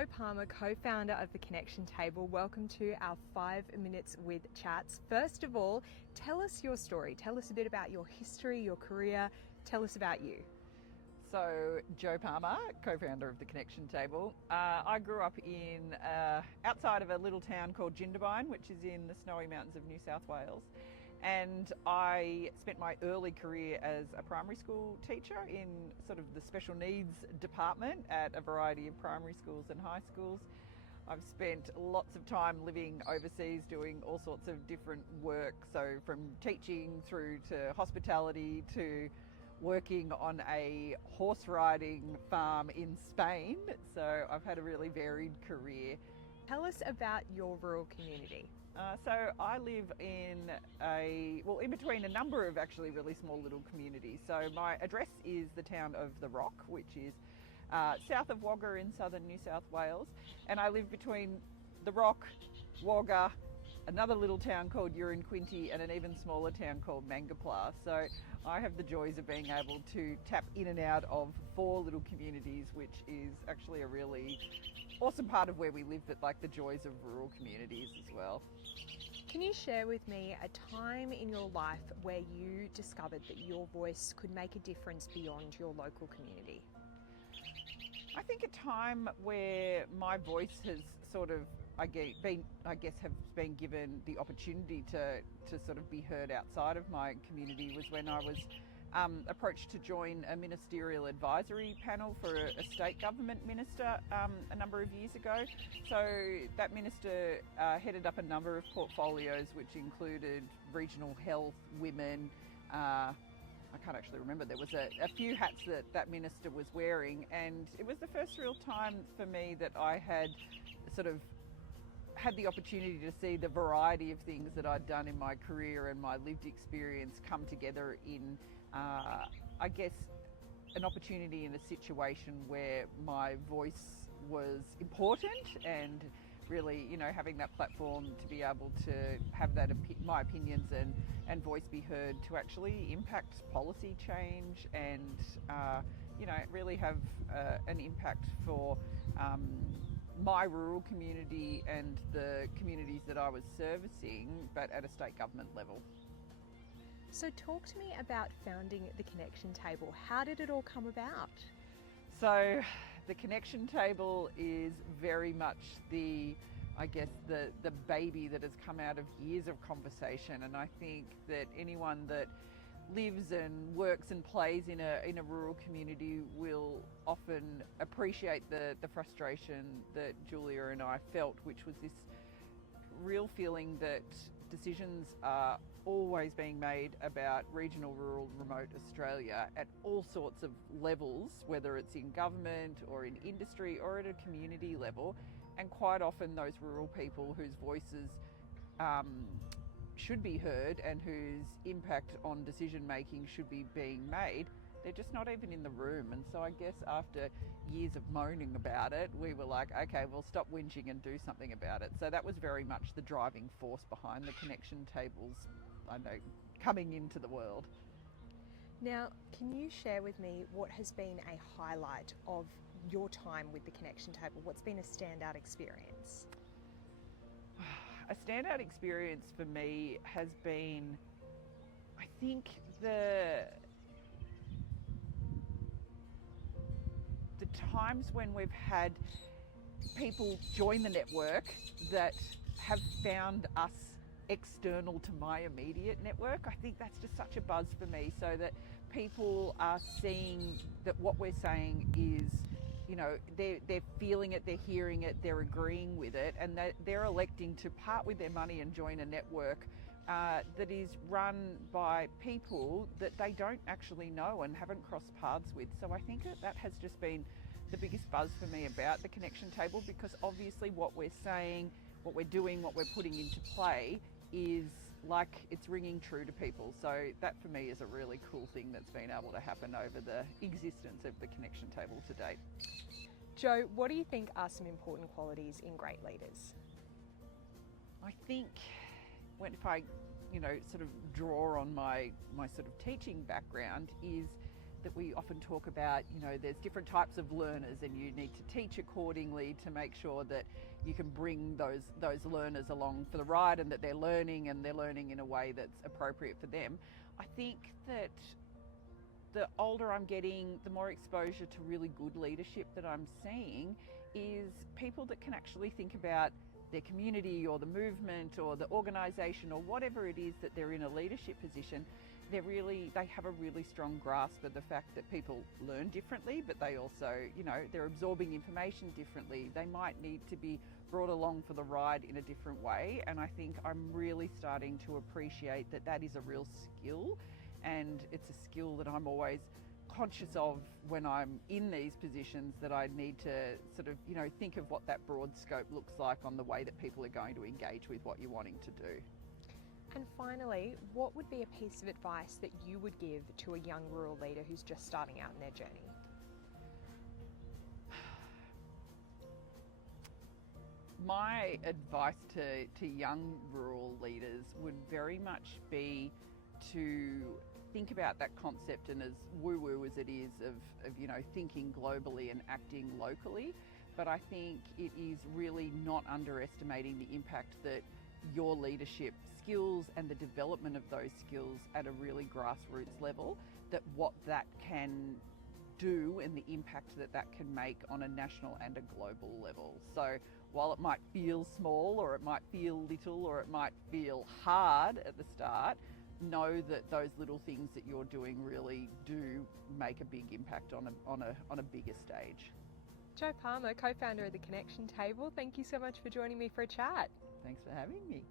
Jo Palmer, co-founder of The Connection Table. Welcome to our 5 Minutes with Chats. First of all, tell us your story. Tell us a bit about your history, your career. Tell us about you. So, Jo Palmer, co-founder of The Connection Table. I grew up in outside of a little town called Jindabyne, which is in the snowy mountains of New South Wales. And I spent my early career as a primary school teacher in sort of the special needs department at a variety of primary schools and high schools. I've spent lots of time living overseas doing all sorts of different work, so from teaching through to hospitality to working on a horse riding farm in Spain. So I've had a really varied career. Tell us about your rural community. So I live in in between a number of actually really small little communities. So my address is the town of The Rock, which is south of Wagga in southern New South Wales. And I live between The Rock, Wagga, another little town called Uranquinty, and an even smaller town called Mangapla. So I have the joys of being able to tap in and out of 4 little communities, which is actually a really awesome part of where we live, but like the joys of rural communities as well. Can you share with me a time in your life where you discovered that your voice could make a difference beyond your local community? I think a time where my voice has sort of have been given the opportunity to sort of be heard outside of my community was when I was approached to join a ministerial advisory panel for a state government minister a number of years ago. So that minister headed up a number of portfolios which included regional health, women, I can't actually remember, there was a few hats that minister was wearing, and it was the first real time for me that I had sort of had the opportunity to see the variety of things that I'd done in my career and my lived experience come together in, an opportunity in a situation where my voice was important, and really, having that platform to be able to have my opinions and voice be heard to actually impact policy change and, really have an impact for my rural community and the communities that I was servicing, but at a state government level. So talk to me about founding The Connection Table. How did it all come about? So The Connection Table is very much the baby that has come out of years of conversation, and I think that anyone that lives and works and plays in a rural community will often appreciate the frustration that Julia and I felt, which was this real feeling that decisions are always being made about regional, rural, remote Australia at all sorts of levels, whether it's in government or in industry or at a community level. And quite often those rural people whose voices should be heard and whose impact on decision making should be being made, they're just not even in the room. And so I guess after years of moaning about it, we were like, okay, we'll stop whinging and do something about it. So that was very much the driving force behind the Connection Tables, coming into the world. Now, can you share with me what has been a highlight of your time with the Connection Table? What's been a standout experience? A standout experience for me has been, I think, the times when we've had people join the network that have found us external to my immediate network. I think that's just such a buzz for me, so that people are seeing that what we're saying is, they're feeling it, they're hearing it, they're agreeing with it, and they're electing to part with their money and join a network that is run by people that they don't actually know and haven't crossed paths with. So I think that has just been the biggest buzz for me about the Connection Table, because obviously what we're saying, what we're doing, what we're putting into play is like it's ringing true to people. So that for me is a really cool thing that's been able to happen over the existence of the Connection Table to date. Jo, what do you think are some important qualities in great leaders? I think if I sort of draw on my sort of teaching background, is that we often talk about, you know, there's different types of learners and you need to teach accordingly to make sure that you can bring those learners along for the ride and that they're learning in a way that's appropriate for them. I think that the older I'm getting, the more exposure to really good leadership that I'm seeing is people that can actually think about their community or the movement or the organisation or whatever it is that they're in a leadership position. They have a really strong grasp of the fact that people learn differently, but they also, you know, they're absorbing information differently. They might need to be brought along for the ride in a different way. And I think I'm really starting to appreciate that that is a real skill, and it's a skill that I'm always conscious of when I'm in these positions, that I need to sort of, you know, think of what that broad scope looks like on the way that people are going to engage with what you're wanting to do. And finally, what would be a piece of advice that you would give to a young rural leader who's just starting out in their journey? My advice to young rural leaders would very much be to think about that concept, and as woo-woo as it is, of you know, thinking globally and acting locally. But I think it is really not underestimating the impact that your leadership skills and the development of those skills at a really grassroots level, that what that can do and the impact that that can make on a national and a global level. So while it might feel small, or it might feel little, or it might feel hard at the start, know that those little things that you're doing really do make a big impact on a bigger stage. Jo Palmer, co-founder of the Connection Table, thank you so much for joining me for a chat. Thanks for having me.